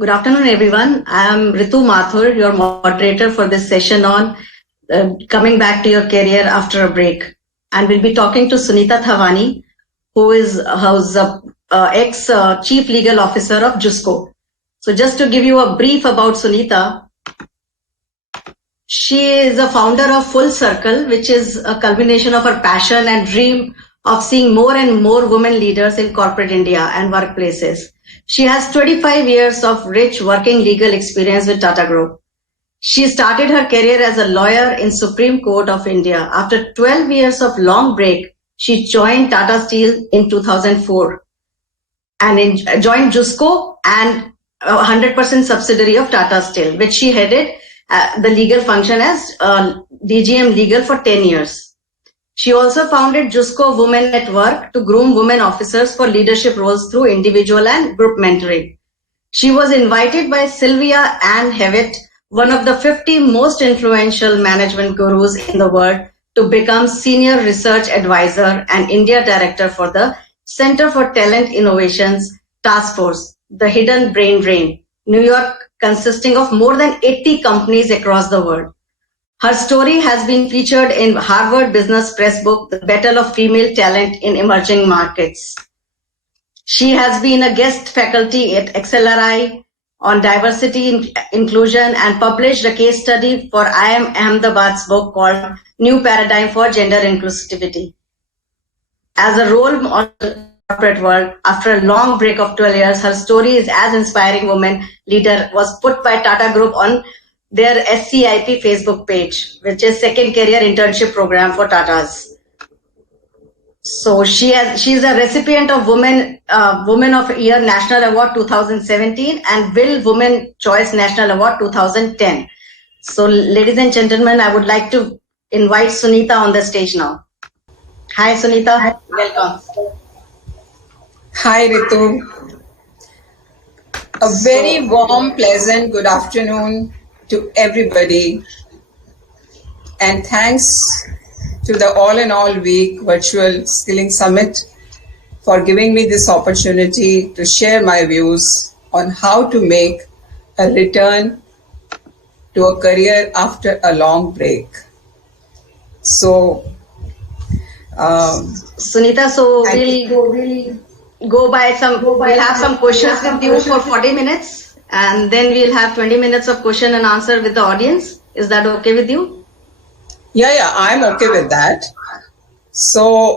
Good afternoon, everyone. I am Ritu Mathur, your moderator for this session on coming back to your career after a break. And we'll be talking to Sunita Thavani, who is ex-chief legal officer of JUSCO. So just to give you a brief about Sunita, she is a founder of Full Circle, which is a culmination of her passion and dream of seeing more and more women leaders in corporate India and workplaces. She has 25 years of rich working legal experience with Tata Group. She started her career as a lawyer in Supreme Court of India. After 12 years of long break, she joined Tata Steel in 2004 and joined JUSCO and 100% subsidiary of Tata Steel, which she headed the legal function as DGM Legal for 10 years. She also founded JUSCO Women at Work to groom women officers for leadership roles through individual and group mentoring. She was invited by Sylvia Ann Hewitt, one of the 50 most influential management gurus in the world, to become Senior Research Advisor and India Director for the Center for Talent Innovations Task Force, the Hidden Brain Drain, New York, consisting of more than 80 companies across the world. Her story has been featured in Harvard Business Press book, The Battle of Female Talent in Emerging Markets. She has been a guest faculty at XLRI on diversity inclusion and published a case study for IIM Ahmedabad's book called New Paradigm for Gender Inclusivity. As a role model in the corporate world, after a long break of 12 years, her story is as inspiring woman leader was put by Tata Group on their SCIP Facebook page, which is Second Career Internship Program for Tatas. So she's a recipient of Women of Year National Award 2017 and Will Women Choice National Award 2010. So ladies and gentlemen, I would like to invite Sunita on the stage now. Hi Sunita, welcome. Hi Ritu. A very warm, pleasant good afternoon to everybody, and thanks to the All in All Week Virtual Skilling Summit for giving me this opportunity to share my views on how to make a return to a career after a long break. So, Sunita, so we'll go by we'll have some questions with you for 40 minutes. And then we'll have 20 minutes of question and answer with the audience. Is that okay with you? Yeah, I'm okay with that. So,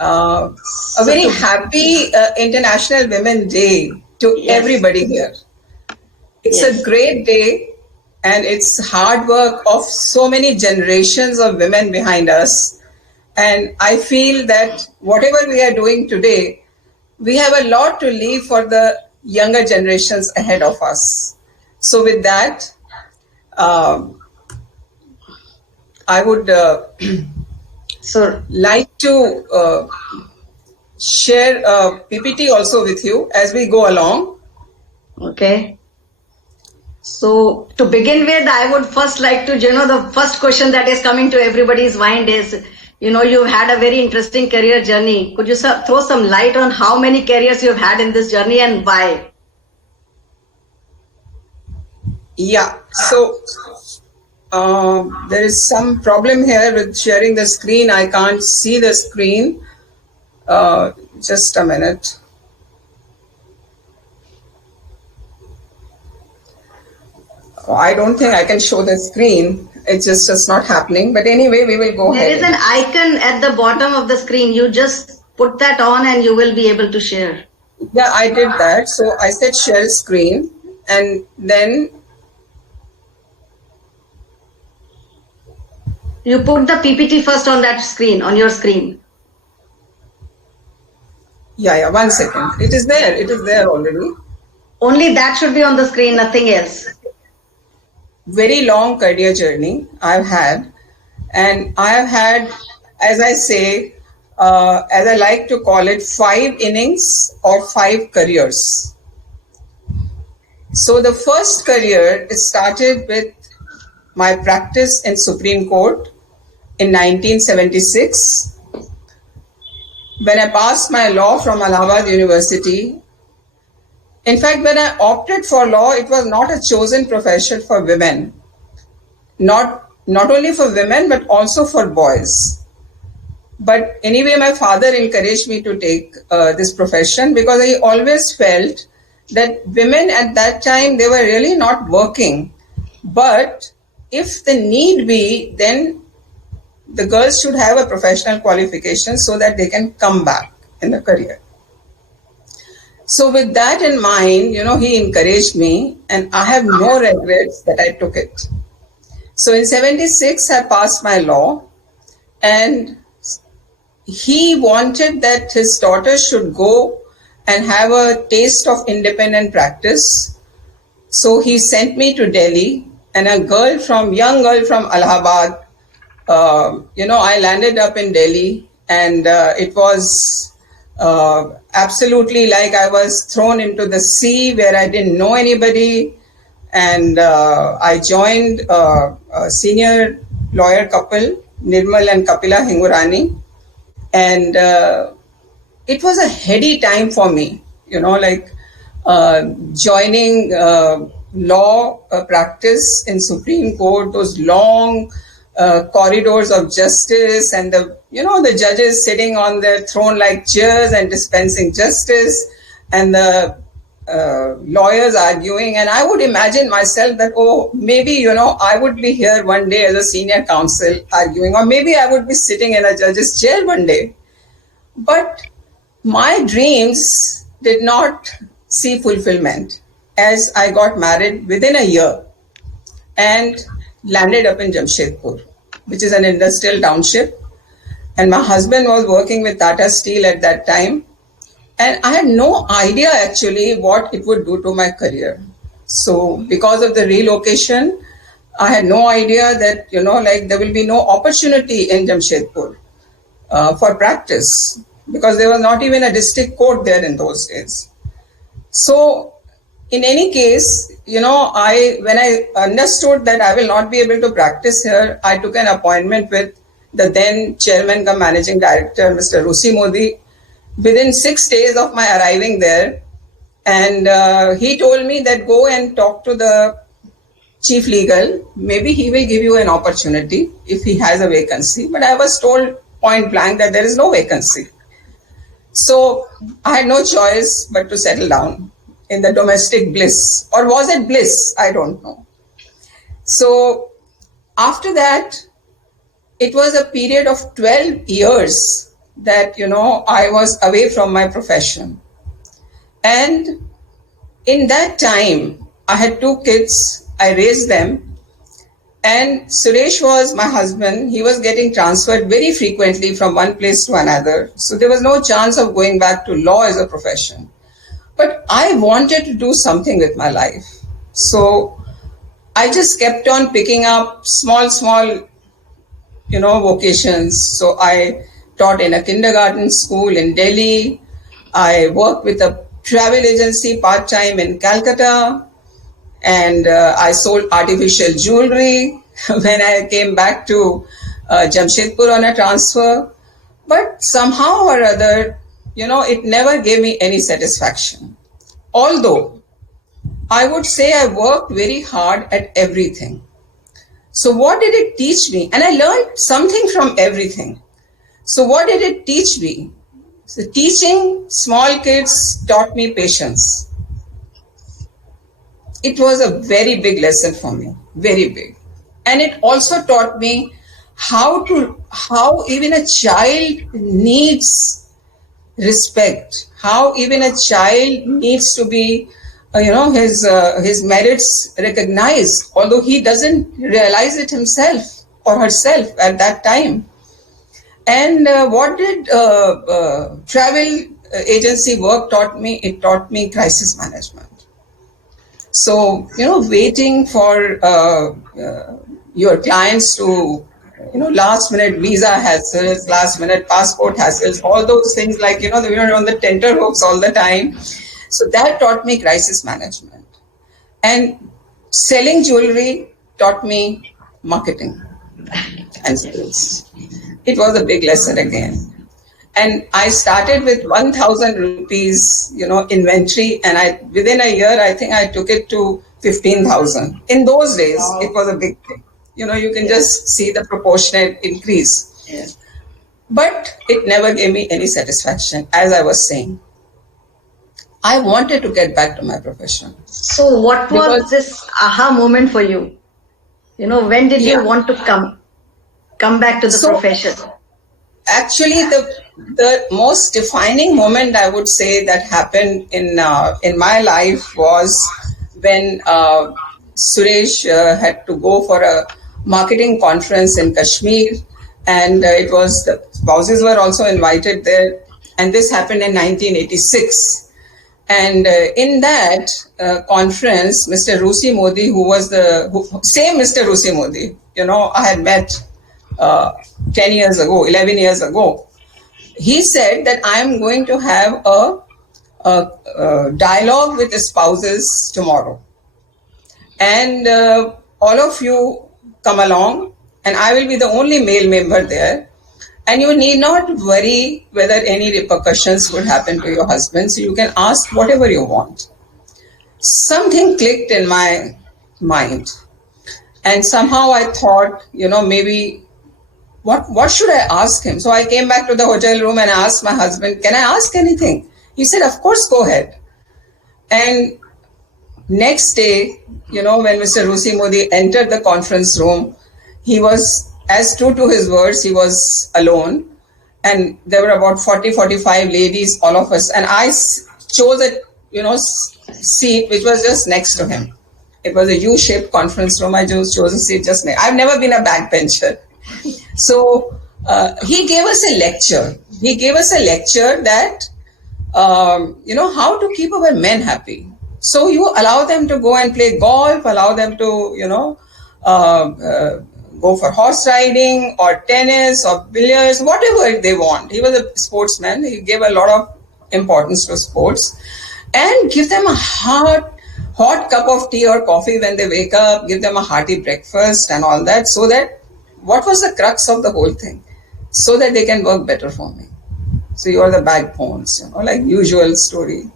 a very happy International Women's Day to everybody here. It's a great day, and it's hard work of so many generations of women behind us. And I feel that whatever we are doing today, we have a lot to leave for the younger generations ahead of us. So with that, I would like to share a PPT also with you as we go along. Okay. So to begin with, I would first like to, the first question that is coming to everybody's mind is, you've had a very interesting career journey. Could you throw some light on how many careers you've had in this journey and why? Yeah, so there is some problem here with sharing the screen. I can't see the screen. Just a minute. I don't think I can show the screen. It's just not happening. But anyway, we will go ahead. There is an icon at the bottom of the screen. You just put that on and you will be able to share. Yeah, I did that. So I said share screen, and then you put the PPT first on that screen, on your screen. Yeah, 1 second. It is there already. Only that should be on the screen, nothing else. Very long career journey I've had, and I have had, as I say, as I like to call it, 5 innings or 5 careers. So the first career, it started with my practice in Supreme Court in 1976. When I passed my law from Allahabad University, In fact, when I opted for law, it was not a chosen profession for women. Not only for women, but also for boys. But anyway, my father encouraged me to take this profession because he always felt that women at that time, they were really not working. But if the need be, then the girls should have a professional qualification so that they can come back in the career. So with that in mind, he encouraged me, and I have no regrets that I took it. So in 76, I passed my law, and he wanted that his daughter should go and have a taste of independent practice. So he sent me to Delhi, and a young girl from Allahabad, I landed up in Delhi, and it was absolutely like I was thrown into the sea where I didn't know anybody. And I joined a senior lawyer couple, Nirmal and Kapila Hingurani. And it was a heady time for me, joining law practice in Supreme Court, those long corridors of justice, and the judges sitting on their throne like chairs and dispensing justice, and the lawyers arguing. And I would imagine myself that, maybe, I would be here one day as a senior counsel arguing, or maybe I would be sitting in a judge's chair one day. But my dreams did not see fulfillment as I got married within a year and landed up in Jamshedpur, which is an industrial township. And my husband was working with Tata Steel at that time. And I had no idea actually what it would do to my career. So because of the relocation, I had no idea that, there will be no opportunity in Jamshedpur for practice, because there was not even a district court there in those days. So in any case, when I understood that I will not be able to practice here, I took an appointment with the then chairman cum managing director, Mr. Rusi Modi, within 6 days of my arriving there. And he told me that go and talk to the chief legal. Maybe he will give you an opportunity if he has a vacancy. But I was told point blank that there is no vacancy. So I had no choice but to settle down in the domestic bliss. Or was it bliss? I don't know. So after that, it was a period of 12 years that, I was away from my profession. And in that time, I had 2 kids. I raised them. And Suresh was my husband. He was getting transferred very frequently from one place to another. So there was no chance of going back to law as a profession. But I wanted to do something with my life. So I just kept on picking up small, vocations. So I taught in a kindergarten school in Delhi. I worked with a travel agency part-time in Calcutta. And I sold artificial jewelry when I came back to Jamshedpur on a transfer. But somehow or other, it never gave me any satisfaction. Although I would say I worked very hard at everything. So what did it teach me? And I learned something from everything. So what did it teach me? So teaching small kids taught me patience. It was a very big lesson for me, very big. And it also taught me how even a child needs respect, how even a child needs to be, his merits recognized, although he doesn't realize it himself or herself at that time. And what did travel agency work taught me? It taught me crisis management. So, waiting for your clients to, last minute visa hassles, last minute passport hassles, all those things like, they were on the tenterhooks all the time. So that taught me crisis management. And selling jewelry taught me marketing and sales. It was a big lesson again. And I started with 1,000 rupees, inventory, and within a year, I think I took it to 15,000. In those days, it was a big thing. You can just see the proportionate increase. Yes. But it never gave me any satisfaction, as I was saying. I wanted to get back to my profession. So what was this aha moment for you? When did you want to come back to the profession? Actually, the most defining moment, I would say, that happened in my life was when Suresh had to go for a marketing conference in Kashmir, and the spouses were also invited there, and this happened in 1986. And in that conference, Mr. Rusi Modi, same Mr. Rusi Modi, I had met 10 years ago, 11 years ago. He said that I am going to have a dialogue with the spouses tomorrow. And all of you come along, and I will be the only male member there. And you need not worry whether any repercussions would happen to your husband. So you can ask whatever you want. Something clicked in my mind. And somehow I thought, maybe, what should I ask him? So I came back to the hotel room and asked my husband, can I ask anything? He said, of course, go ahead. And next day, when Mr. Rusi Modi entered the conference room, he was, as true to his words, he was alone. And there were about 40, 45 ladies, all of us. And I chose a, seat which was just next to him. It was a U-shaped conference room. I just chose a seat just next. I've never been a backbencher. So he gave us a lecture. He gave us a lecture that, how to keep our men happy. So you allow them to go and play golf, allow them to, go for horse riding or tennis or billiards, whatever they want. He was a sportsman. He gave a lot of importance to sports. And give them a hot cup of tea or coffee when they wake up, give them a hearty breakfast and all that, so that, what was the crux of the whole thing? So that they can work better for me. So you are the backbones, like usual story.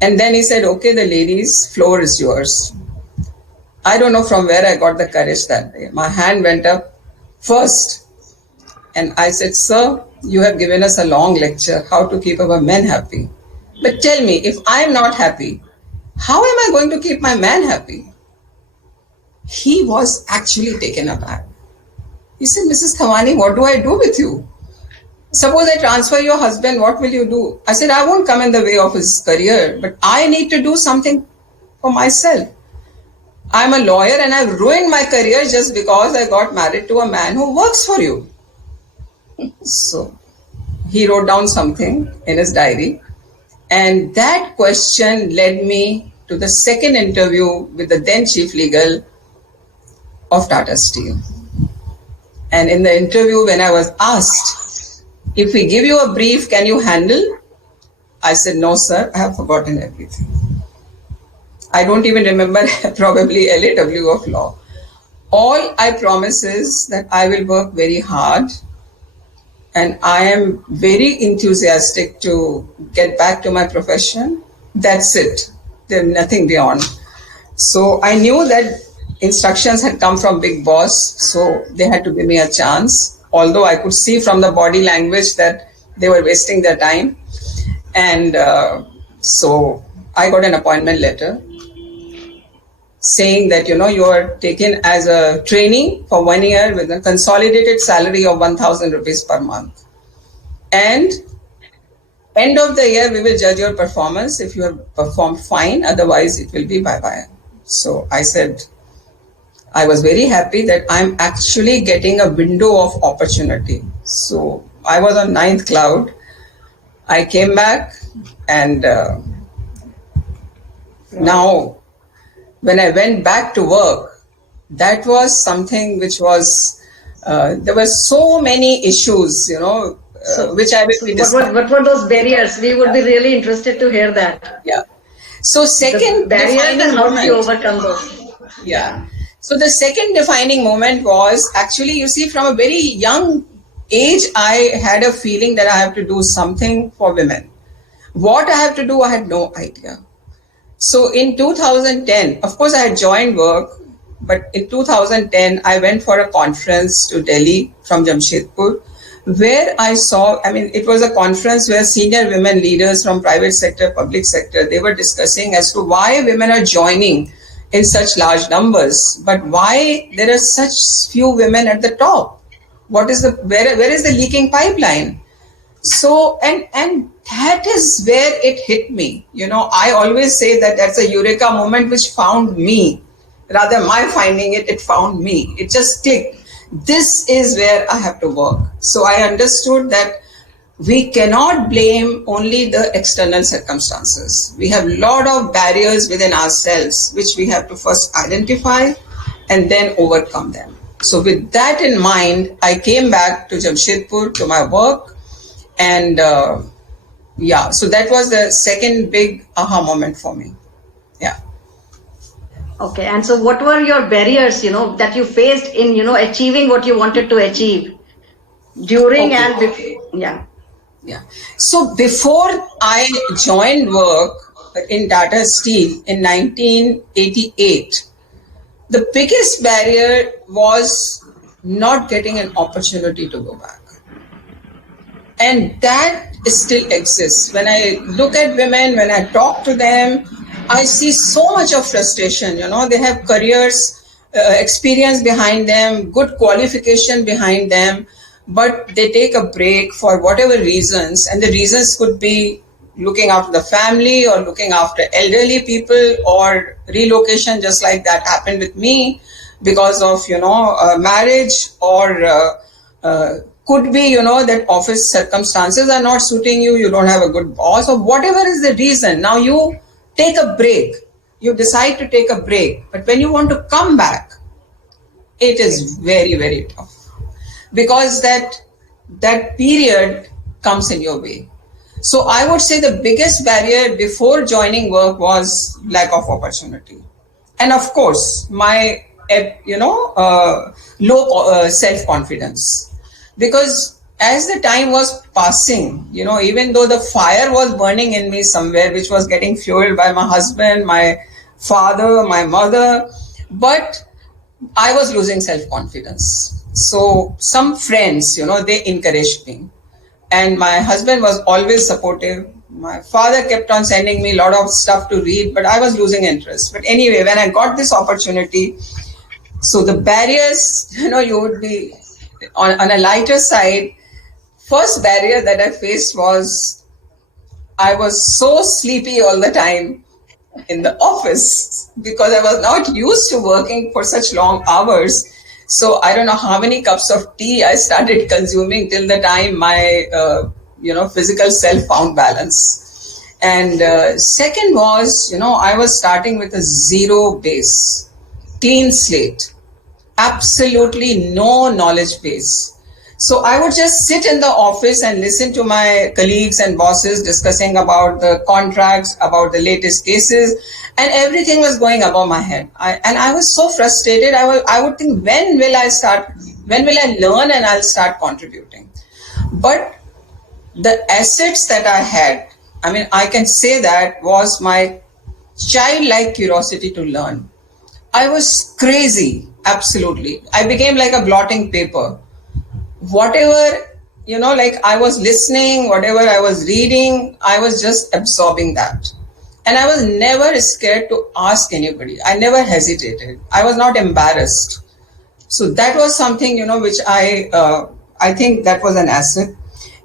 And then he said, okay, the ladies, floor is yours. I don't know from where I got the courage that day. My hand went up first. And I said, sir, you have given us a long lecture, how to keep our men happy. But tell me, if I am not happy, how am I going to keep my man happy? He was actually taken aback. He said, Mrs. Thawani, what do I do with you? Suppose I transfer your husband, what will you do? I said, I won't come in the way of his career, but I need to do something for myself. I'm a lawyer and I've ruined my career just because I got married to a man who works for you. So he wrote down something in his diary. And that question led me to the second interview with the then chief legal of Tata Steel. And in the interview, when I was asked, if we give you a brief, can you handle? I said, no, sir, I have forgotten everything. I don't even remember probably LAW of law. All I promise is that I will work very hard. And I am very enthusiastic to get back to my profession. That's it. There's nothing beyond. So I knew that instructions had come from Big Boss, so they had to give me a chance. Although I could see from the body language that they were wasting their time. And so I got an appointment letter saying that, you are taken as a trainee for 1 year with a consolidated salary of 1,000 rupees per month. And end of the year, we will judge your performance. If you have performed fine, otherwise it will be bye-bye. So I said, I was very happy that I'm actually getting a window of opportunity. So I was on 9th cloud. I came back and now when I went back to work, that was something which was, there were so many issues, which I will be discussing. What were those barriers? We would be really interested to hear that. Yeah. So second barriers and how do you overcome those? Yeah. So the second defining moment was actually, you see, from a very young age, I had a feeling that I have to do something for women. What I have to do, I had no idea. So in 2010, of course, I had joined work, but in 2010, I went for a conference to Delhi from Jamshedpur, where I saw, I mean, it was a conference where senior women leaders from private sector, public sector, they were discussing as to why women are joining in such large numbers, but why there are such few women at the top. What is the, where is the leaking pipeline? So, and that is where it hit me. You know, I always say that that's a eureka moment which found me. Rather, my finding it, it found me. It just clicked. This is where I have to work. So I understood that we cannot blame only the external circumstances. We have a lot of barriers within ourselves, which we have to first identify and then overcome them. So with that in mind, I came back to Jamshedpur to my work. And yeah, so that was the second big aha moment for me. Yeah. Okay, and so what were your barriers, that you faced in, achieving what you wanted to achieve during and before? Yeah. Yeah. So before I joined work in Tata Steel in 1988, the biggest barrier was not getting an opportunity to go back. And that still exists. When I look at women, when I talk to them, I see so much of frustration. They have careers, experience behind them, good qualification behind them, but they take a break for whatever reasons. And the reasons could be looking after the family or looking after elderly people or relocation, just like that happened with me because of, marriage or could be, that office circumstances are not suiting you, you don't have a good boss or whatever is the reason. Now you take a break, you decide to take a break. But when you want to come back, it is very, very tough because that period comes in your way. So I would say the biggest barrier before joining work was lack of opportunity. And of course, my, low self-confidence. Because as the time was passing, even though the fire was burning in me somewhere, which was getting fueled by my husband, my father, my mother, but I was losing self-confidence. So some friends, they encouraged me. And my husband was always supportive. My father kept on sending me a lot of stuff to read, but I was losing interest. But anyway, when I got this opportunity, so the barriers, you would be on a lighter side. First barrier that I faced was I was so sleepy all the time in the office because I was not used to working for such long hours. So I don't know how many cups of tea I started consuming till the time my, physical self found balance. And second was, I was starting with a zero base, clean slate, absolutely no knowledge base. So I would just sit in the office and listen to my colleagues and bosses discussing about the contracts, about the latest cases, and everything was going above my head. I was so frustrated. I would think, when will I learn and I'll start contributing? But the assets that I had, I can say that was my childlike curiosity to learn. I was crazy, absolutely. I became like a blotting paper. Whatever, I was listening, whatever I was reading, I was just absorbing that. And I was never scared to ask anybody. I never hesitated. I was not embarrassed. So that was something, which I think that was an asset.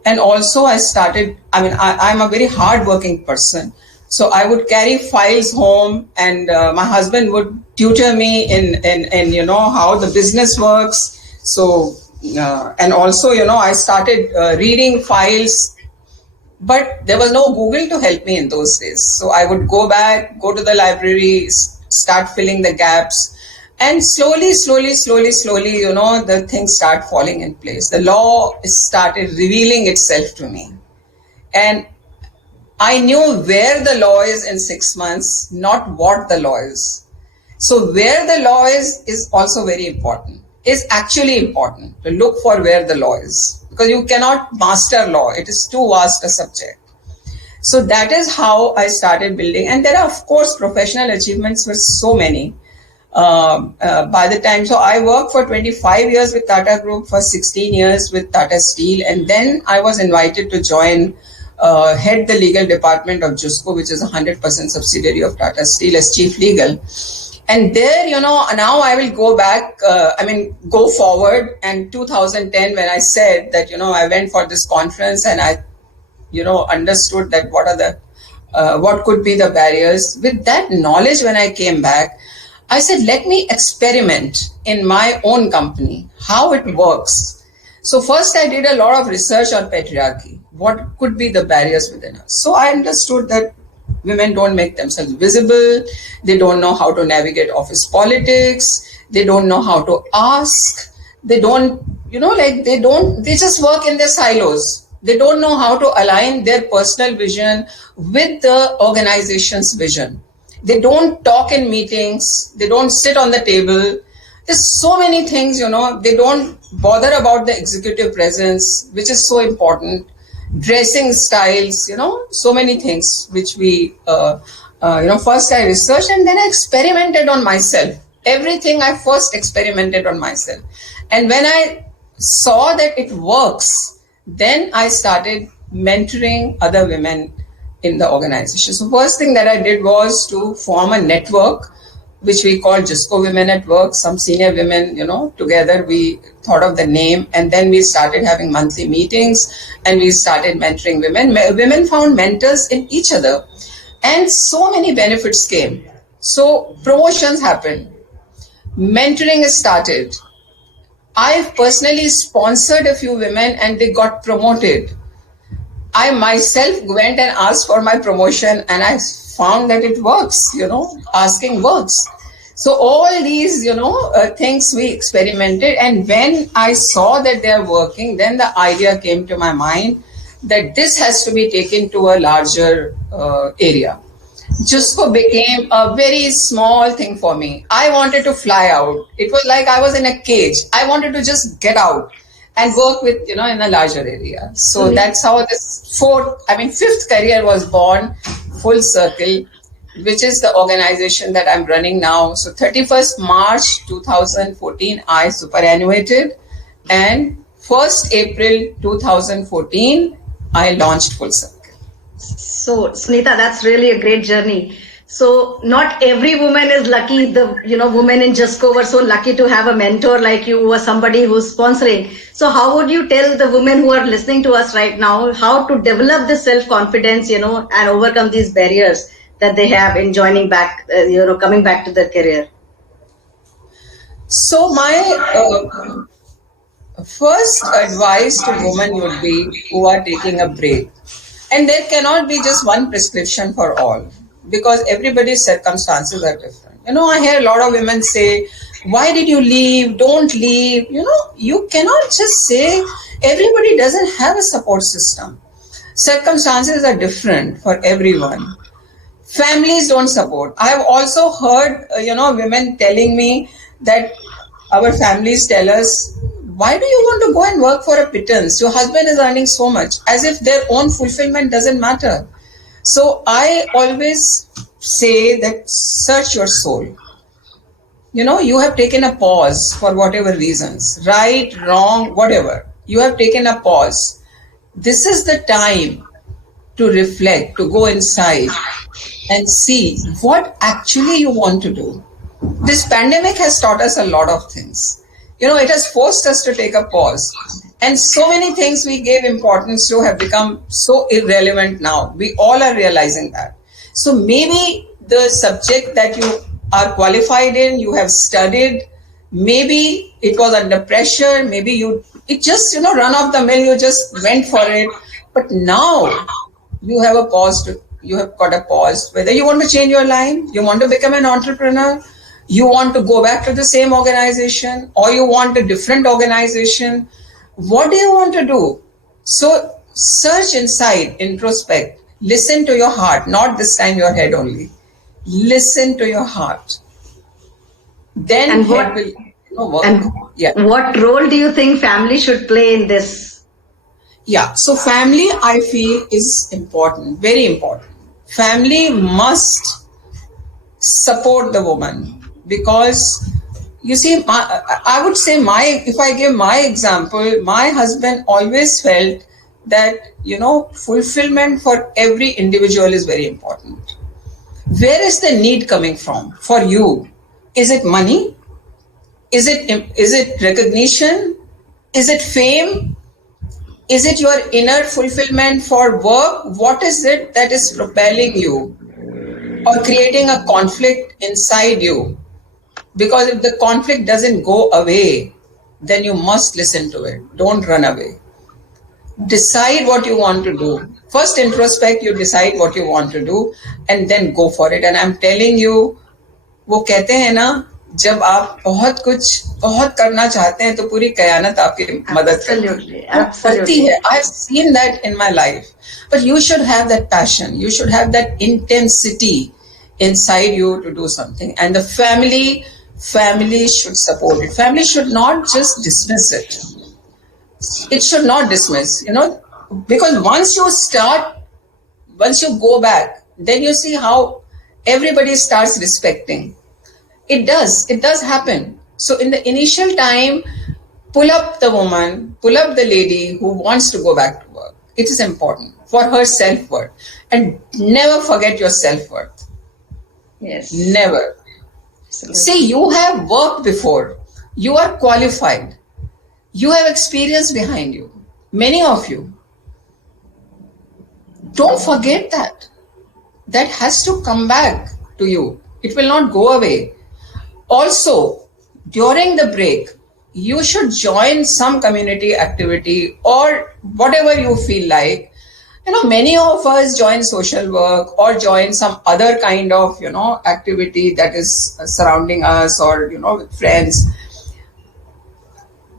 And also I started, I'm a very hardworking person. So I would carry files home and my husband would tutor me in how the business works. So, and also, I started reading files, but there was no Google to help me in those days. So I would go to the library, start filling the gaps, and slowly, the things start falling in place. The law started revealing itself to me. And I knew where the law is in 6 months, not what the law is. So where the law is also very important. It's actually important to look for where the law is. because you cannot master law. It is too vast a subject. So that is how I started building. And there are, of course, professional achievements were so many. By the time, so I worked for 25 years with Tata Group, for 16 years with Tata Steel, and then I was invited to join, head the legal department of JUSCO, which is a 100% subsidiary of Tata Steel, as chief legal. And there, now I will go back, go forward. And 2010, when I said that, I went for this conference and I, understood that what could be the barriers. With that knowledge, when I came back, I said, let me experiment in my own company, how it works. So first I did a lot of research on patriarchy. What could be the barriers within us? So I understood that women don't make themselves visible. They don't know how to navigate office politics. They don't know how to ask. They don't, they just work in their silos. They don't know how to align their personal vision with the organization's vision. They don't talk in meetings. They don't sit on the table. There's so many things, they don't bother about the executive presence, which is so important. Dressing styles, so many things which we, first I researched and then I experimented on myself. Everything I first experimented on myself. And when I saw that it works, then I started mentoring other women in the organization. So first thing that I did was to form a network, which we call JUSCO Women at Work. Some senior women, together we thought of the name, and then we started having monthly meetings and we started mentoring women. Women found mentors in each other and so many benefits came. So promotions happened. Mentoring started. I personally sponsored a few women and they got promoted. I myself went and asked for my promotion and I found that it works, asking works. So all these, things we experimented. And when I saw that they're working, then the idea came to my mind that this has to be taken to a larger area. JUSCO became a very small thing for me. I wanted to fly out. It was like I was in a cage. I wanted to just get out and work with, in a larger area. So that's how this fifth career was born, Full Circle, which is the organization that I'm running now. So 31st March 2014, I superannuated, and 1st April 2014, I launched Full Circle. So Sunita, that's really a great journey. So not every woman is lucky. The women in JUSCO were so lucky to have a mentor like you or somebody who's sponsoring. So how would you tell the women who are listening to us right now how to develop the self-confidence, and overcome these barriers that they have in joining back, coming back to their career? So my first advice to women would be who are taking a break. And there cannot be just one prescription for all, because everybody's circumstances are different. I hear a lot of women say, why did you leave? Don't leave. You cannot just say everybody doesn't have a support system. Circumstances are different for everyone. Families don't support. I have also heard, women telling me that our families tell us, why do you want to go and work for a pittance? Your husband is earning so much, as if their own fulfillment doesn't matter. So I always say that search your soul. You have taken a pause for whatever reasons, right, wrong, whatever. You have taken a pause. This is the time to reflect, to go inside and see what actually you want to do. This pandemic has taught us a lot of things. It has forced us to take a pause. And so many things we gave importance to have become so irrelevant now. We all are realizing that. So maybe the subject that you are qualified in, you have studied, maybe it was under pressure, maybe it just, run off the mill, you just went for it. But now you have you have got a pause. Whether you want to change your line, you want to become an entrepreneur, you want to go back to the same organization, or you want a different organization. What do you want to do? So search inside, introspect, listen to your heart, not this time your head only. Listen to your heart. Then what role do you think family should play in this? Yeah, so family, I feel, is important, very important. Family must support the woman because you see, I would say if I give my example, my husband always felt that, fulfillment for every individual is very important. Where is the need coming from for you? Is it money? Is it recognition? Is it fame? Is it your inner fulfillment for work? What is it that is propelling you or creating a conflict inside you? Because if the conflict doesn't go away, then you must listen to it. Don't run away. Decide what you want to do. First introspect, you decide what you want to do and then go for it. And I'm telling you, वो कहते हैं ना, जब आप बहुत करना चाहते हैं तो पूरी कयानत आपकी मदद करती है. I've seen that in my life. But you should have that passion. You should have that intensity inside you to do something. And the family should support it. Family should not just dismiss it. It should not dismiss, because once you go back, then you see how everybody starts respecting. It does happen. So in the initial time, pull up the woman, pull up the lady who wants to go back to work. It is important for her self-worth. And never forget your self-worth. Yes. Never. Absolutely. See, you have worked before. You are qualified. You have experience behind you. Many of you. Don't forget that. That has to come back to you. It will not go away. Also, during the break, you should join some community activity or whatever you feel like. Many of us join social work or join some other kind of, activity that is surrounding us or, with friends.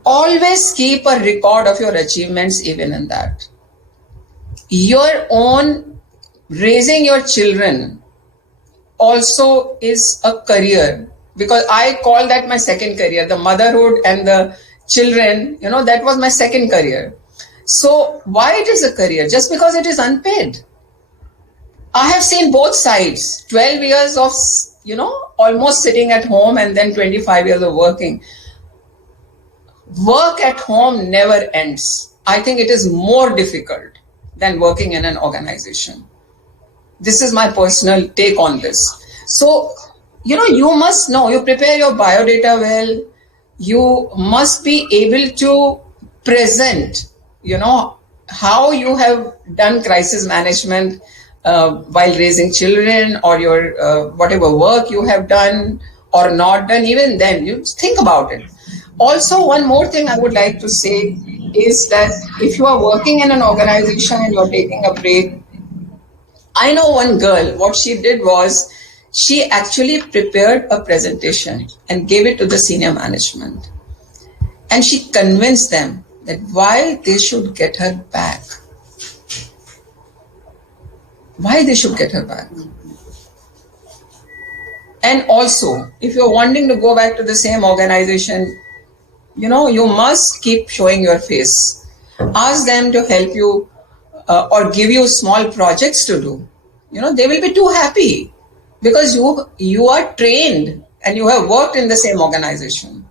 Always keep a record of your achievements even in that. Your own raising your children also is a career, because I call that my second career. The motherhood and the children, that was my second career. So why it is a career? Just because it is unpaid. I have seen both sides. 12 years of, almost sitting at home and then 25 years of working. Work at home never ends. I think it is more difficult than working in an organization. This is my personal take on this. So, you must know, you prepare your biodata well. You must be able to present, how you have done crisis management while raising children or your whatever work you have done or not done. Even then, you think about it. Also, one more thing I would like to say is that if you are working in an organization and you're taking a break, I know one girl, what she did was she actually prepared a presentation and gave it to the senior management. And she convinced them that why they should get her back. Why they should get her back. And also, if you're wanting to go back to the same organization, you must keep showing your face. Ask them to help you or give you small projects to do. They will be too happy because you are trained and you have worked in the same organization.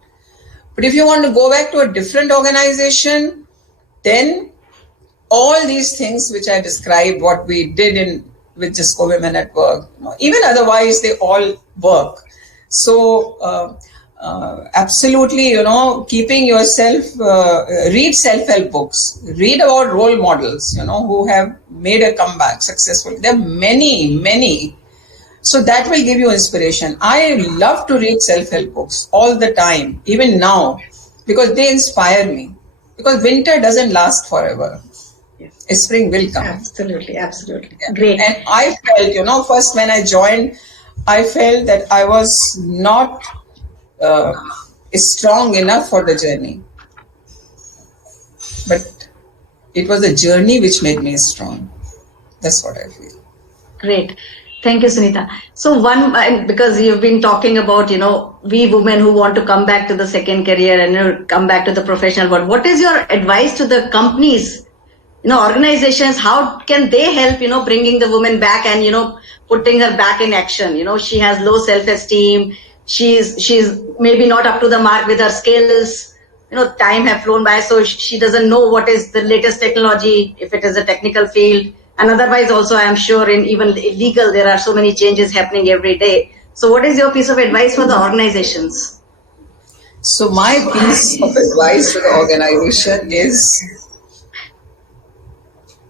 But if you want to go back to a different organization, then all these things which I described, what we did with Jisco Women at Work, even otherwise they all work. So absolutely, keeping yourself, read self-help books, read about role models, who have made a comeback successfully. There are many, many. So that will give you inspiration. I love to read self-help books all the time, even now, because they inspire me. Because winter doesn't last forever. Yes. Spring will come. Absolutely, absolutely. Yeah. Great. And I felt, first when I joined, I felt that I was not strong enough for the journey. But it was the journey which made me strong. That's what I feel. Great. Thank you, Sunita. So because you've been talking about, we women who want to come back to the second career and come back to the professional world, what is your advice to the companies organizations, how can they help, bringing the woman back and, putting her back in action? She has low self-esteem. She's maybe not up to the mark with her skills. Time have flown by, so she doesn't know what is the latest technology, if it is a technical field. And otherwise also, I am sure in even legal, there are so many changes happening every day. So what is your piece of advice for the organizations? So my piece of advice to the organization is,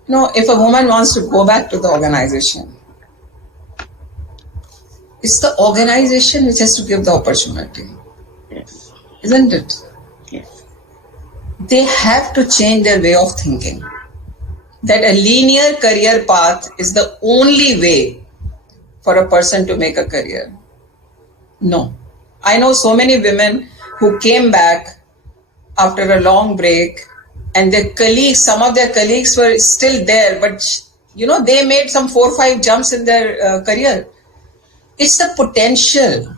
if a woman wants to go back to the organization, it's the organization which has to give the opportunity. Yes. Isn't it? Yes. They have to change their way of thinking. That a linear career path is the only way for a person to make a career. No. I know so many women who came back after a long break, and their colleagues, some of their colleagues were still there, but they made some 4 or 5 jumps in their career. It's the potential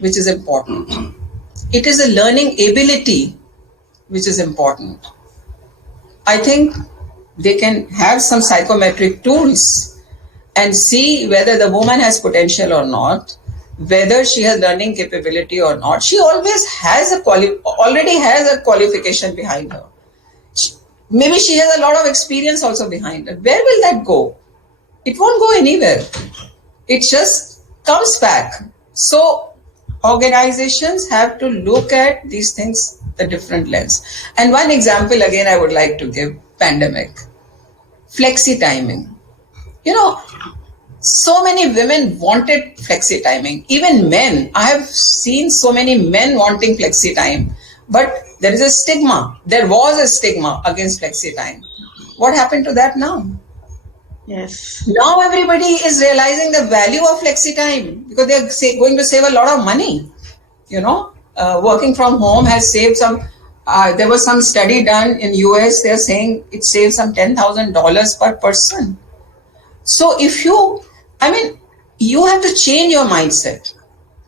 which is important. It is a learning ability which is important. I think they can have some psychometric tools and see whether the woman has potential or not, whether she has learning capability or not. She always has already has a qualification behind her. Maybe she has a lot of experience also behind her. Where will that go? It won't go anywhere. It just comes back. So organizations have to look at these things the different lens. And one example again I would like to give, pandemic. Flexi timing. So many women wanted flexi timing. Even men. I have seen so many men wanting flexi time. But there is a stigma. There was a stigma against flexi time. What happened to that now? Yes. Now everybody is realizing the value of flexi time because they are going to save a lot of money. Working from home has saved some. There was some study done in US. They are saying it saves some $10,000 per person. So you have to change your mindset.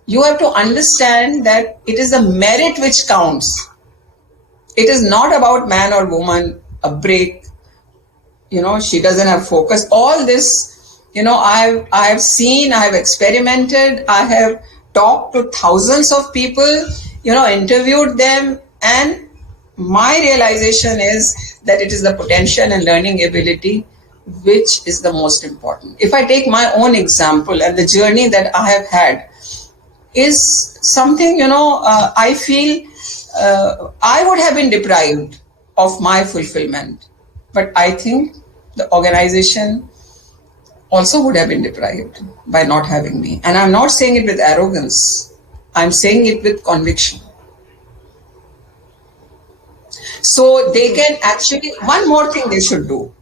You have to understand that it is the merit which counts. It is not about man or woman, a break. She doesn't have focus. All this, I have seen, I have experimented, I have talked to thousands of people, interviewed them, and my realization is that it is the potential and learning ability which is the most important. If I take my own example and the journey that I have had is something, I feel I would have been deprived of my fulfillment. But I think the organization also would have been deprived by not having me. And I'm not saying it with arrogance. I'm saying it with conviction. So they can actually, one more thing they should do.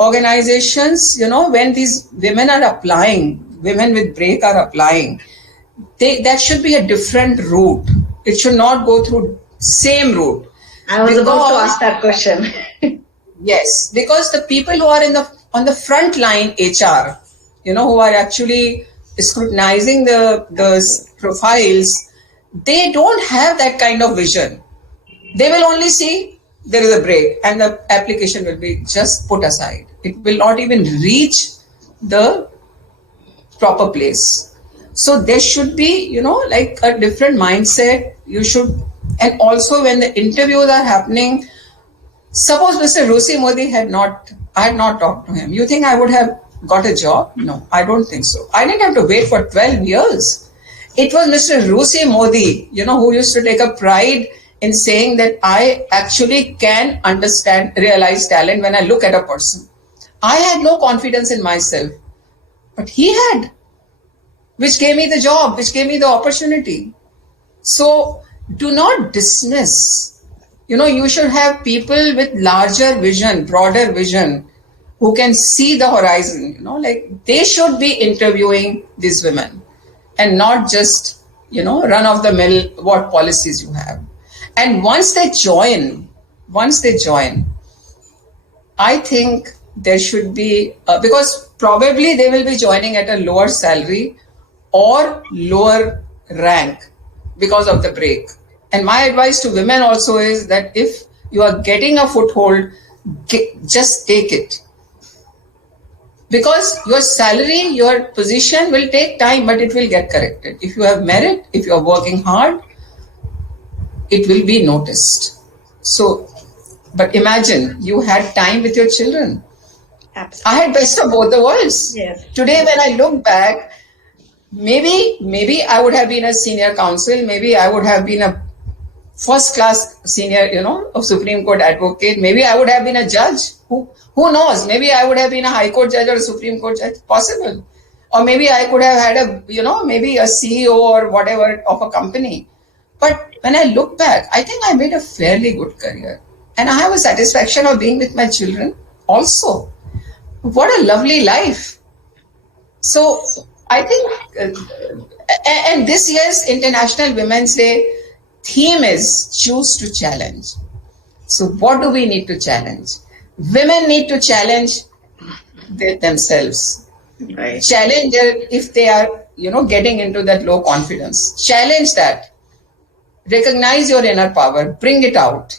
Organizations, when these women are applying, women with break are applying, that should be a different route. It should not go through same route. I was about to ask that question. Yes, because the people who are on the front line HR, who are actually scrutinizing the profiles, they don't have that kind of vision. They will only see there is a break and the application will be just put aside. It will not even reach the proper place. So there should be, like a different mindset. And also when the interviews are happening, suppose Mr. Rusi Modi I had not talked to him. You think I would have got a job? No, I don't think so. I didn't have to wait for 12 years. It was Mr. Rusi Modi, who used to take a pride in saying that I actually can realize talent when I look at a person. I had no confidence in myself, but he had, which gave me the job, which gave me the opportunity. So do not dismiss. You should have people with larger vision, broader vision, who can see the horizon, like they should be interviewing these women and not just, run of the mill, what policies you have. And once they join, I think there should be, because probably they will be joining at a lower salary or lower rank because of the break. And my advice to women also is that if you are getting a foothold, just take it. Because your salary, your position will take time, but it will get corrected. If you have merit, if you are working hard, it will be noticed. So, but imagine you had time with your children. Absolutely. I had best of both the worlds. Yes. Today, when I look back, maybe I would have been a senior counsel. Maybe I would have been a first class senior, of Supreme Court advocate. Maybe I would have been a judge. Who knows? Maybe I would have been a High Court judge or a Supreme Court judge. Possible. Or maybe I could have had maybe a CEO or whatever of a company. But when I look back, I think I made a fairly good career. And I have a satisfaction of being with my children also. What a lovely life. So I think, and this year's International Women's Day theme is choose to challenge. So what do we need to challenge? Women need to challenge themselves. Right. Challenge if they are, getting into that low confidence. Challenge that. Recognize your inner power. Bring it out.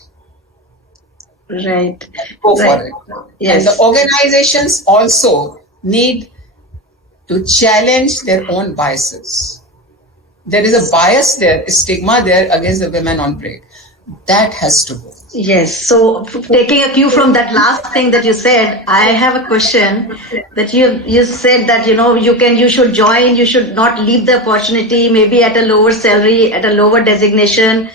Right. Go for it. Yes. And the organizations also need to challenge their own biases. There is a bias there, a stigma there against the women on break. That has to go. Yes. So taking a cue from that last thing that you said, I have a question that you said that, you should join, you should not leave the opportunity, maybe at a lower salary, at a lower designation,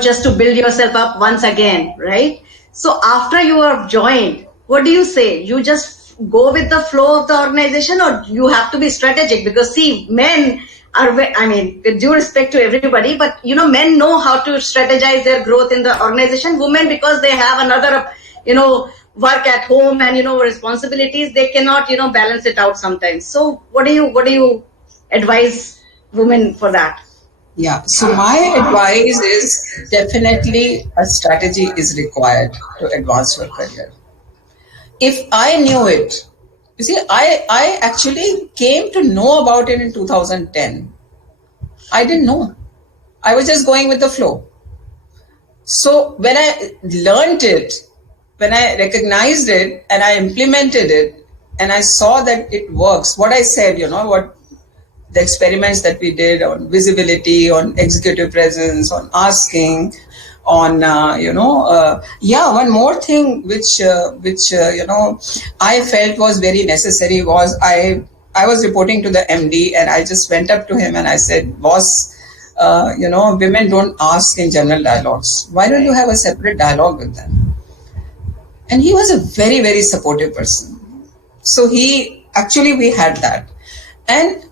just to build yourself up once again, right? So after you are joined, what do you say? You just go with the flow of the organization, or you have to be strategic? Because see, men are, with due respect to everybody, but men know how to strategize their growth in the organization. Women, because they have another, work at home and, responsibilities, they cannot, balance it out sometimes. So what do you advise women for that? Yeah, so my advice is definitely a strategy is required to advance your career. If I knew it, you see, I actually came to know about it in 2010. I didn't know. I was just going with the flow. So when I learned it, when I recognized it and I implemented it and I saw that it works, what I said, what the experiments that we did on visibility, on executive presence, on asking, on one more thing which I felt was very necessary was I was reporting to the MD and I just went up to him and I said, boss, women don't ask in general dialogues. Why don't you have a separate dialogue with them? And he was a very, very supportive person. So we had that. And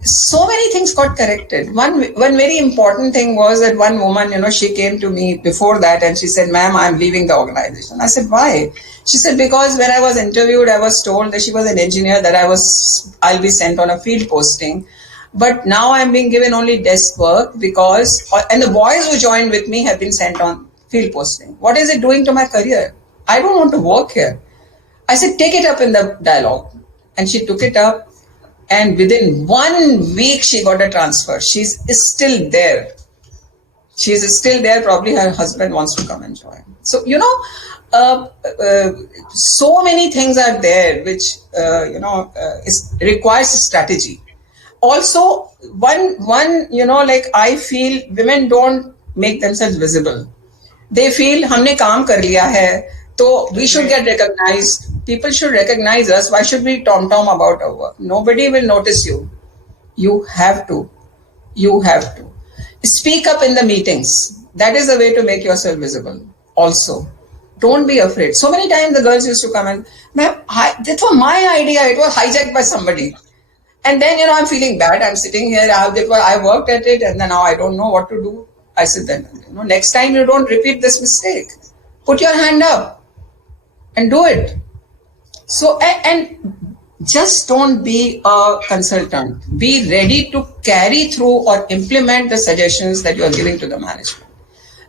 so many things got corrected. One very important thing was that one woman, she came to me before that and she said, ma'am, I'm leaving the organization. I said, why? She said, because when I was interviewed, I was told that she was an engineer, that I'll be sent on a field posting. But now I'm being given only desk work and the boys who joined with me have been sent on field posting. What is it doing to my career? I don't want to work here. I said, take it up in the dialogue. And she took it up. And within 1 week, she got a transfer. She's still there. She's still there. Probably her husband wants to come and join. So, so many things are there which, requires strategy. Also, one, I feel women don't make themselves visible. They feel, humne kaam kar liya hai, so we should get recognized. People should recognize us. Why should we tom-tom about our work? Nobody will notice you. You have to. Speak up in the meetings. That is the way to make yourself visible. Also, don't be afraid. So many times the girls used to come and, ma'am, that was my idea. It was hijacked by somebody. And then, I'm feeling bad. I'm sitting here. I worked at it and then now I don't know what to do. I said then, next time you don't repeat this mistake. Put your hand up and do it. So, and just don't be a consultant. Be ready to carry through or implement the suggestions that you are giving to the management.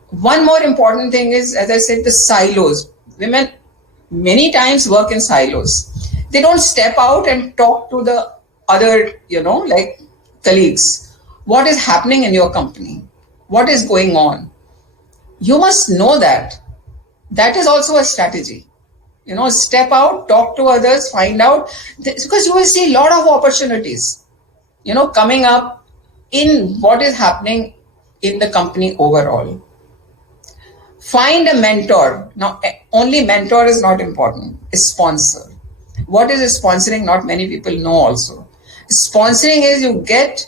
One more important thing is, as I said, the silos. Women many times work in silos. They don't step out and talk to the other, colleagues. What is happening in your company? What is going on? You must know that. That is also a strategy. Step out, talk to others, find out, because you will see a lot of opportunities, coming up in what is happening in the company overall. Find a mentor. Now, only mentor is not important. A sponsor. What is sponsoring? Not many people know also. Sponsoring is you get,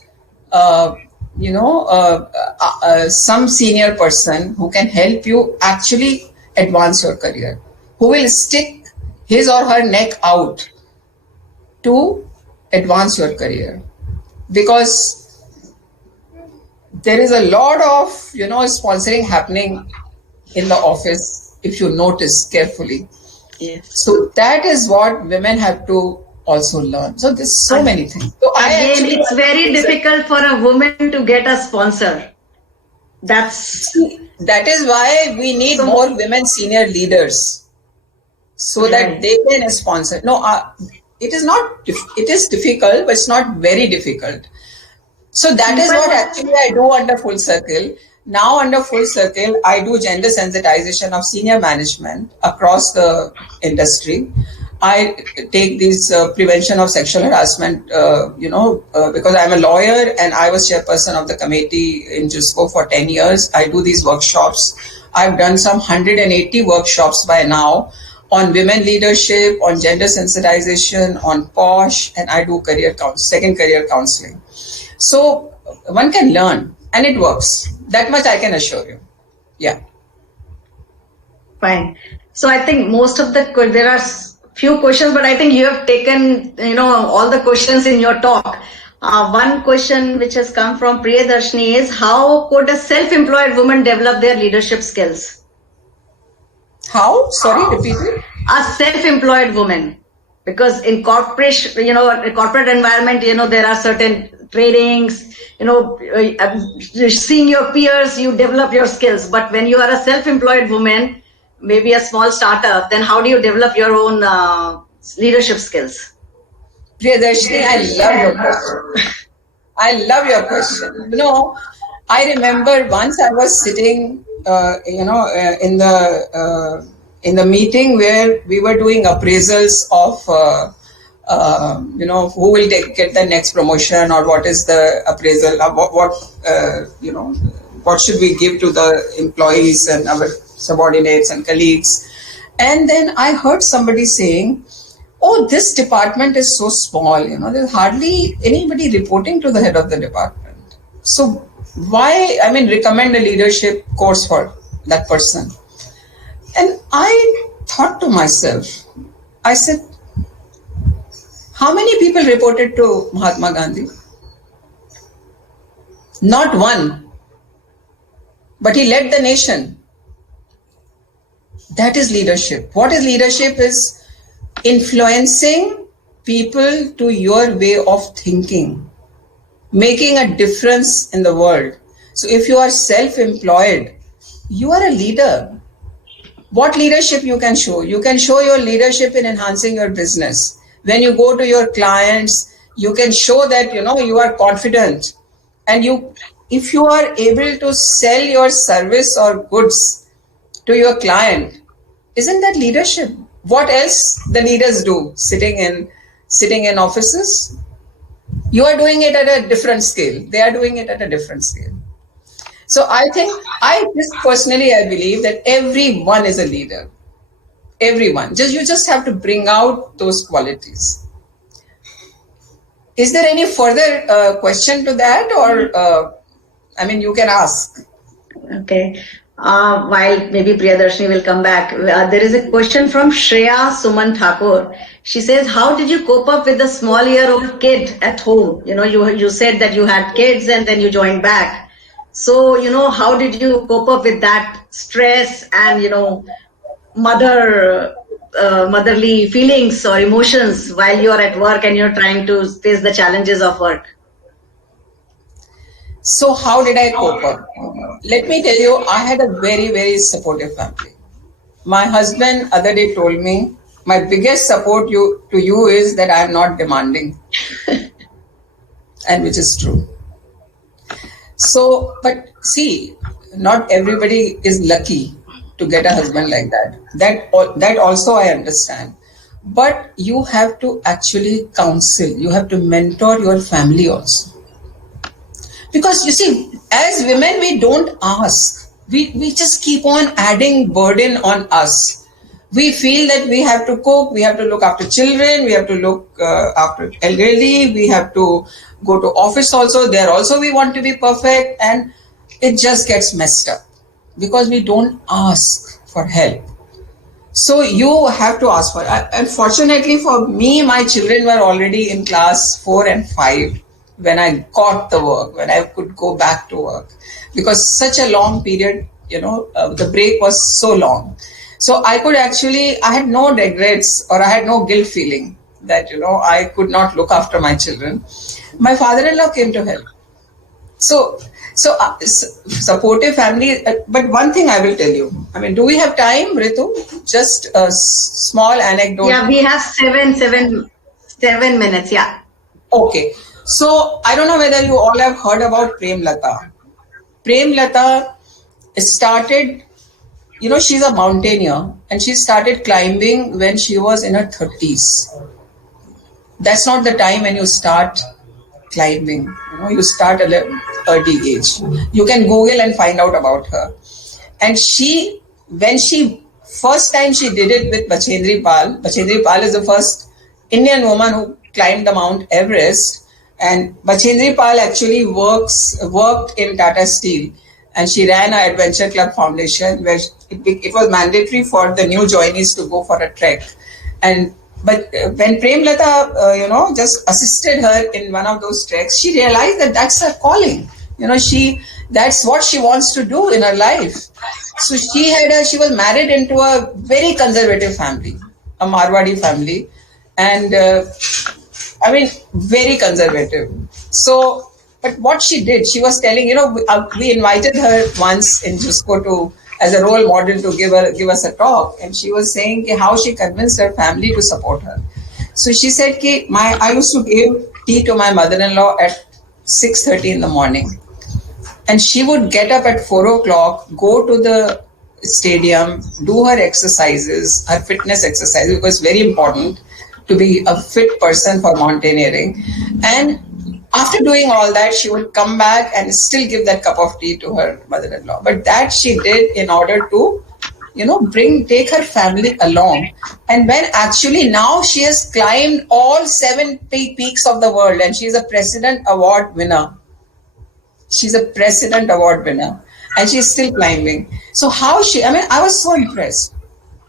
some senior person who can help you actually advance your career, who will stick his or her neck out to advance your career. Because there is a lot of, sponsoring happening in the office, if you notice carefully. Yes. So that is what women have to also learn. So there's so many things. So again, it's very difficult for a woman to get a sponsor. That is why we need more women senior leaders, so that they can sponsor. No, it is not. It is difficult, but it's not very difficult. So that is what actually I do under Full Circle. Now under Full Circle, I do gender sensitization of senior management across the industry. I take this prevention of sexual harassment, because I'm a lawyer and I was chairperson of the committee in JUSCO for 10 years. I do these workshops. I've done some 180 workshops by now on women leadership, on gender sensitization, on POSH, and I do second career counseling. So one can learn and it works. That much I can assure you. Yeah. Fine. So I think most of there are few questions, but I think you have taken, all the questions in your talk. One question which has come from Priyadarshini is, how could a self-employed woman develop their leadership skills? How? Sorry, repeat it. A self-employed woman. Because in corporate environment, there are certain trainings, seeing your peers, you develop your skills. But when you are a self-employed woman, maybe a small startup, then how do you develop your own leadership skills? Priyadarshini, I love your question. I love your question. I remember once I was sitting, in the meeting where we were doing appraisals of, who will get the next promotion, or what is the appraisal, what should we give to the employees and our subordinates and colleagues. And then I heard somebody saying, oh, this department is so small, there's hardly anybody reporting to the head of the department. So why, recommend a leadership course for that person? And I thought to myself, I said, how many people reported to Mahatma Gandhi? Not one. But he led the nation. That is leadership. What is leadership? Is influencing people to your way of thinking, making a difference in the world. So if you are self-employed, you are a leader. What leadership you can show? You can show your leadership in enhancing your business. When you go to your clients, you can show that, you are confident. And if you are able to sell your service or goods to your client, isn't that leadership? What else the leaders do sitting in offices? You are doing it at a different scale. They are doing it at a different scale. So I believe that everyone is a leader. Everyone. You just have to bring out those qualities. Is there any further question to that, or you can ask? Okay. While maybe Priyadarshini will come back, there is a question from Shreya Suman Thakur. She says, how did you cope up with a small-year-old kid at home? You said that you had kids and then you joined back. So, how did you cope up with that stress and, motherly feelings or emotions while you're at work and you're trying to face the challenges of work? So how did I cope up? Let me tell you, I had a very, very supportive family. My husband other day told me, my biggest support to you is that I am not demanding. And which is true. So, but see, not everybody is lucky to get a husband like that. That also I understand. But you have to actually counsel, you have to mentor your family also. Because you see, as women, we don't ask. We just keep on adding burden on us. We feel that we have to cook, we have to look after children, we have to look after elderly, we have to go to office also. There also we want to be perfect, and it just gets messed up because we don't ask for help. So you have to ask for it. Unfortunately for me, my children were already in class 4 and 5 when I got the work, when I could go back to work, because such a long period, the break was so long. So I had no regrets, or I had no guilt feeling that, I could not look after my children. My father-in-law came to help. So supportive family. But one thing I will tell you. I mean, do we have time, Ritu? Just a small anecdote. Yeah, we have seven minutes. Yeah. Okay. So I don't know whether you all have heard about Prem Lata. Prem Lata started, she's a mountaineer, and she started climbing when she was in her 30s. That's not the time when you start climbing. You start at an early age. You can Google and find out about her. And first time she did it with Bachendri Pal is the first Indian woman who climbed the Mount Everest. And Bachendri Pal actually worked in Tata Steel, and she ran an Adventure Club Foundation where it was mandatory for the new joinees to go for a trek. But when Prem Lata, just assisted her in one of those treks, she realized that that's her calling. That's what she wants to do in her life. So she was married into a very conservative family, a Marwadi family, and very conservative. So, but what she did, she was telling, we invited her once in Jusco as a role model to give us a talk, and she was saying how she convinced her family to support her. So she said, I used to give tea to my mother-in-law at 6:30 in the morning, and she would get up at 4 o'clock, go to the stadium, do her exercises, her fitness exercises. It was very important to be a fit person for mountaineering. And after doing all that, she would come back and still give that cup of tea to her mother-in-law. But that she did in order to, take her family along. And when actually now she has climbed all 7 peaks of the world, and she's a President Award winner. She's a President Award winner, and she's still climbing. So I was so impressed,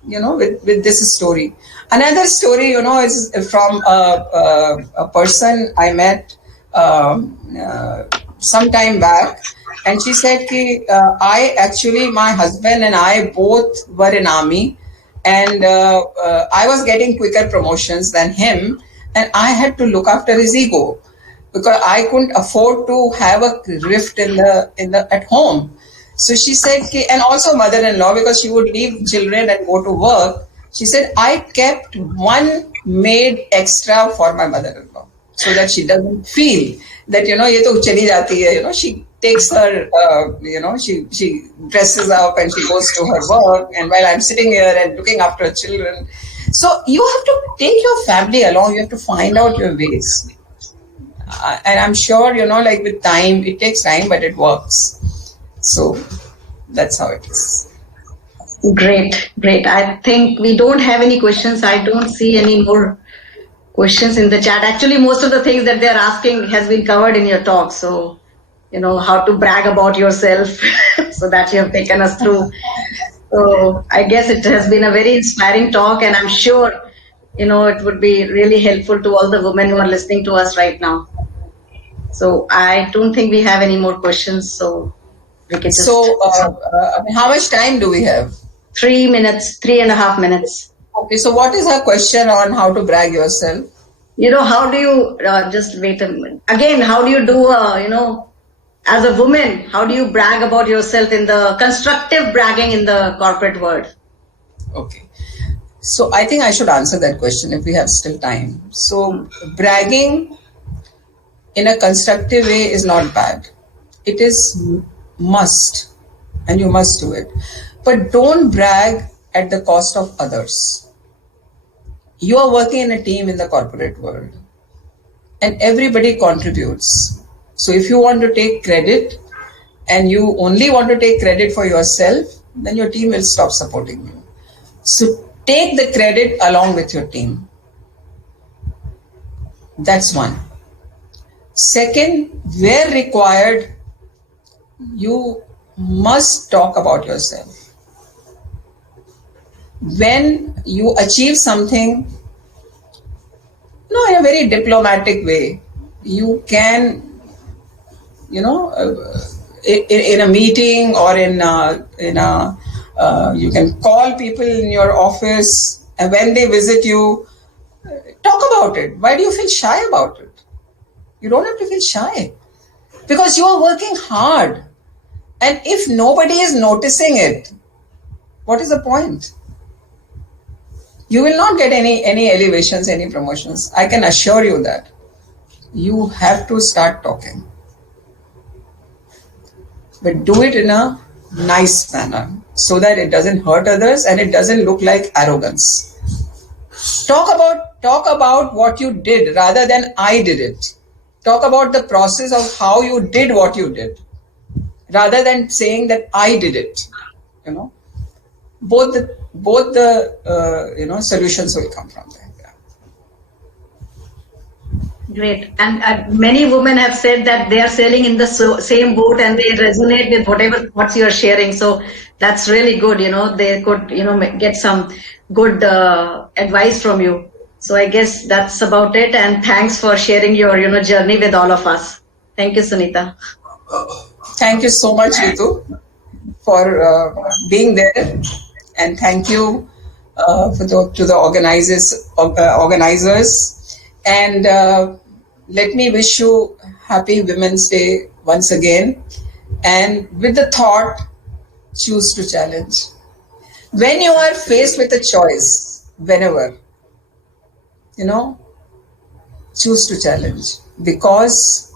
with this story. Another story, is from a person I met some time back, and she said, my husband and I both were in army, and I was getting quicker promotions than him, and I had to look after his ego because I couldn't afford to have a rift at home. So she said, and also mother-in-law, because she would leave children and go to work. She said, I kept one maid extra for my mother-in-law so that she doesn't feel that, ye to chali jati hai, she takes her, she dresses up and she goes to her work. And while I'm sitting here and looking after children. So you have to take your family along. You have to find out your ways. And I'm sure, with time, it takes time, but it works. So that's how it is. Great. I think we don't have any questions. I don't see any more questions in the chat. Actually, most of the things that they're asking has been covered in your talk. So, how to brag about yourself so that you have taken us through. So I guess it has been a very inspiring talk, and I'm sure, it would be really helpful to all the women who are listening to us right now. So I don't think we have any more questions. So we can just... So how much time do we have? 3 minutes, 3.5 minutes. Okay, so what is her question on how to brag yourself? How do you, just wait a minute. Again, how do you do, as a woman, how do you brag about yourself in the constructive bragging in the corporate world? Okay. So I think I should answer that question if we have still time. So bragging in a constructive way is not bad. It is must, and you must do it. but don't brag at the cost of others. You are working in a team in the corporate world, and everybody contributes. So if you want to take credit and you only want to take credit for yourself, then your team will stop supporting you. So take the credit along with your team. That's one. Second, where required, you must talk about yourself. When you achieve something, in a very diplomatic way, you can, in a meeting or you can call people in your office, and when they visit you, talk about it. Why do you feel shy about it? You don't have to feel shy, because you are working hard. And if nobody is noticing it, what is the point? You will not get any elevations, any promotions. I can assure you that. You have to start talking. But do it in a nice manner so that it doesn't hurt others and it doesn't look like arrogance. Talk about what you did rather than I did it. Talk about the process of how you did what you did rather than saying that I did it. Both the solutions will come from there. Great. And many women have said that they are sailing in the same boat and they resonate with what you're sharing. So that's really good. They could, get some good advice from you. So I guess that's about it. And thanks for sharing your, journey with all of us. Thank you, Sunita. Thank you so much, Ritu, for being there. And thank you to the organizers. And let me wish you happy Women's Day once again. And with the thought, choose to challenge. When you are faced with a choice, whenever, choose to challenge. Because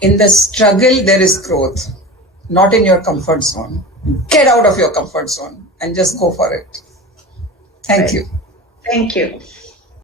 in the struggle, there is growth, not in your comfort zone. Get out of your comfort zone and just go for it. Thank you. Thank you.